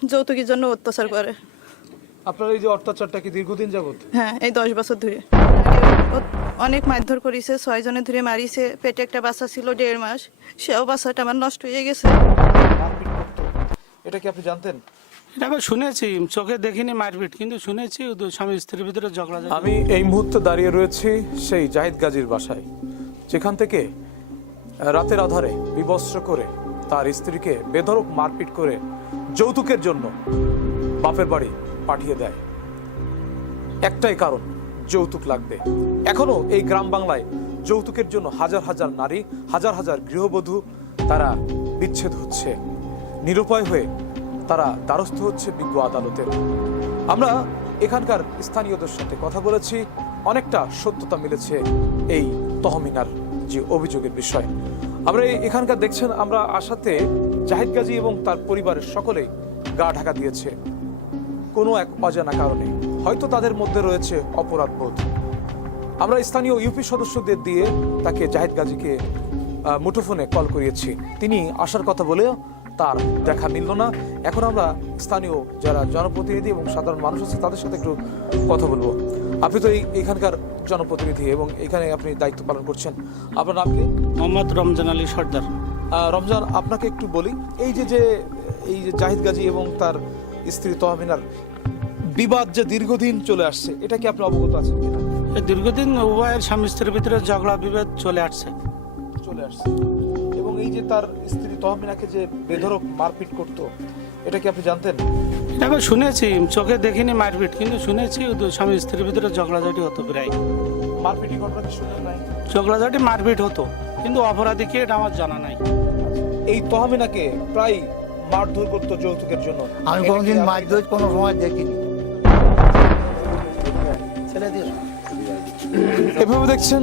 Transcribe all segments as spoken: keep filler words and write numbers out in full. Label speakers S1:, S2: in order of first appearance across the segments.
S1: যৌতুকের জন্য অত্যাচার করে।
S2: আপনার এই যে অত্যাচারটা কি দীর্ঘদিন যাবত?
S1: হ্যাঁ, এই দশ বছর ধরে অনেক মারধর করেছে, ছয় জনে ধরে মারিছে। পেটে একটা বাচ্চা ছিল দেড় মাস, সেও বাচ্চাটা আমার নষ্ট হয়ে গেছে।
S2: মারপিট করতো, এটা কি আপনি জানতেন?
S3: এটা আমি শুনেছি, চোখে দেখিনি মারপিট, কিন্তু শুনেছি ওদের স্বামী স্ত্রীর ভিতরে ঝগড়া।
S2: আমি এই মুহূর্তে দাঁড়িয়ে রয়েছি সেই জাহিদ গাজীর বাসায়, যেখান থেকে রাতের আধারে বিবস্ত্র করে তার স্ত্রীকে বেধড়ক মারপিট করে যৌতুকের জন্য বাপের বাড়ি পাঠিয়ে দেয়। একটাই কারণ, যৌতুক লাগবে। এখনো এই গ্রাম বাংলায় যৌতুকের জন্য হাজার হাজার নারী, হাজার হাজার গৃহবধূ তারা বিচ্ছেদ হচ্ছে, নিরুপায় হয়ে তারা দ্বারস্থ হচ্ছে বিজ্ঞ আদালতের। আমরা এখানকার স্থানীয়দের সাথে কথা বলেছি, অনেকটা সত্যতা মিলেছে এই তহমিনার যে অভিযোগের বিষয়। আমরা এখানকার দেখছেন, আমরা আশাতে জাহিদ গাজী এবং তার পরিবারের সকলেই গা ঢাকা দিয়েছে কোনো এক অজানা কারণে। হয়তো তাদের মধ্যে রয়েছে অপরাধবোধ। আমরা স্থানীয় ইউপি সদস্যদের দিয়ে তাকে জাহিদ গাজীকে মুঠোফোনে কল করিয়েছি, তিনি আসার কথা বলেও তার দেখা মিলল না। এখন আমরা স্থানীয় যারা জনপ্রতিনিধি এবং সাধারণ মানুষ আছে তাদের সাথে একটু কথা বলবো। আপনি তো এখানকার জনপ্রতিনিধি এবং এখানে আপনি দায়িত্ব পালন করছেন, আপনার নাম কি?
S3: মোহাম্মদ রমজান আলী সর্দার।
S2: রমজান, আপনাকে একটু বলি, এই যে যে এই যে জাহিদ গাজী এবং তার স্ত্রী তহমিনার বিবাদ যে দীর্ঘদিন চলে আসছে, এটা কি আপনি অবগত আছেন কিনা?
S3: এই দীর্ঘদিন উভয়ের স্বামী স্ত্রীর ভিতরে ঝগড়া বিবাদ চলে আসছে
S2: চলে আসছে এবং এই যে তার স্ত্রী তহমিনাকে যে বেধড়ক মারপিট করতো, এটা কি আপনি জানতেন?
S3: এটা আমি শুনেছি, চোখে দেখিনি মারপিট, কিন্তু শুনেছি ওদের স্বামী স্ত্রীর ভিতরে ঝগড়াঝাটি হতো প্রায়।
S2: মারপিটি ঘটনা কি শুনেন নাই?
S3: ঝগড়াঝাটি মারপিট হতো, কিন্তু অপরাধী কে এটা আমার জানা নাই।
S2: এই তহমিনাকে প্রায় মারধর করতো যৌতুকের জন্য।
S4: আমি কোনোদিন মারধর কোনো সময় দেখিনি।
S2: এভাবে দেখছেন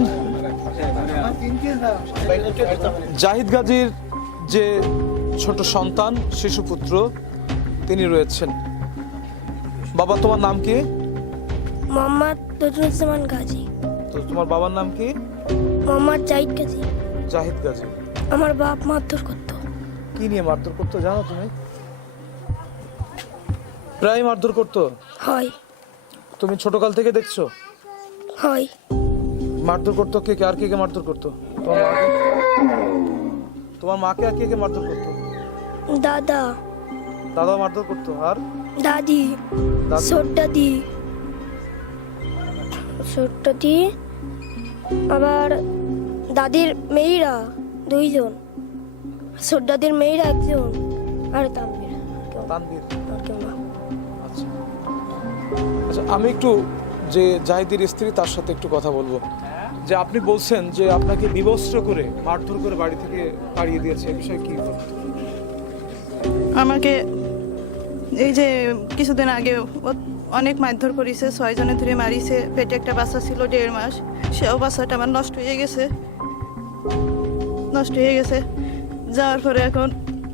S2: জাহিদ গাজীর যে ছোট সন্তান, শিশুপুত্র, তিনি রয়েছেন। বাবা, তোমার নাম কি?
S5: মোহাম্মদ নজরুজ্জামান গাজী।
S2: তো তোমার বাবার নাম কি?
S5: মোহাম্মদ জাহিদ গাজী।
S2: জাহিদ গাজী।
S5: আমার বাপ মারধর করতো।
S2: কি নিয়ে মারধর করতো জানো তুমি? প্রায় মারধর করতো?
S5: হয়।
S2: তুমি ছোটকাল থেকে দেখছো?
S5: হয়।
S2: মারধর করতো কে কে? আর কে কে মারধর করতো? তোমার মাকে? তোমার মাকে আর কে কে মারধর করতো?
S5: দাদা।
S2: দাদা মারধর করতো, আর
S5: দাদি।
S2: দাদি?
S5: ছোট দাদি। ছোট দাদি, আবার দাদির মেয়েরা দুইজন, ছোট দাদির মেয়েরা একজন, আর তানভীর।
S2: তানভীর।
S5: আর কেউ না।
S2: আচ্ছা আচ্ছা, আমি একটু যে জাহিদের স্ত্রী তার সাথে একটু কথা বলবো। যে আপনি বলছেন যে আপনাকে বিবস্ত্র করে মারধর করে বাড়ি থেকে তাড়িয়ে দিয়েছে, এই বিষয়ে কি বলবেন?
S1: আমাকে এই যে কিছুদিন আগে অনেক মারধর করেছে, ছয় জনে ধরে মারিছে। পেটে একটা বাচ্চা ছিল দেড় মাস, সেও বাচ্চাটা আমার নষ্ট হয়ে গেছে নষ্ট হয়ে গেছে যাওয়ার পরে এখন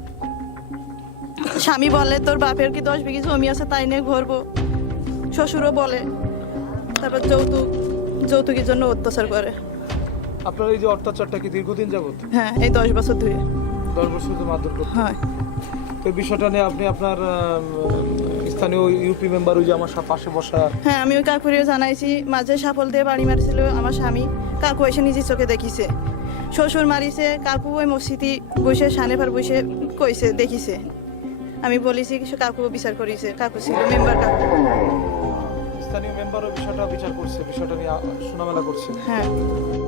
S1: স্বামী বলে তোর বাপের কি দশ বিঘি জমি আছে, তাই নিয়ে ঘুরবো। শ্বশুরও বলে। তারপর যৌতুক যৌতুকের জন্য অত্যাচার করে।
S2: আপনার এই যে অত্যাচারটা কি দীর্ঘদিন যাবত?
S1: হ্যাঁ, এই দশ বছর ধরে।
S2: দশ বছর ধরে মারধর করতো?
S1: হয়।
S2: তো এই বিষয়টা নিয়ে আপনি আপনার আহ, স্থানীয় ইউপি মেম্বার, ওই যে আমার সা- পাশে বসা,
S1: হ্যাঁ, আমি ওই কাকুরিও জানাইছি। মাঝে সাফল দিয়ে বাড়ি মারছিল আমার স্বামী, কাকু এসে নিজের চোখে দেখিছে। শ্বশুর মারিছে, কাকু ওই মসজিদে বসে সানে পার বসে কইছে, দেখিছে। আমি বলেছি কিছু, কাকু বিচার করেছে। কাকু ছিল মেম্বার কাকু।
S2: স্থানীয় মেম্বারও বিষয়টা বিচার করছে, বিষয়টা নিয়ে আ- শোনামেলা করছে।
S1: হ্যাঁ।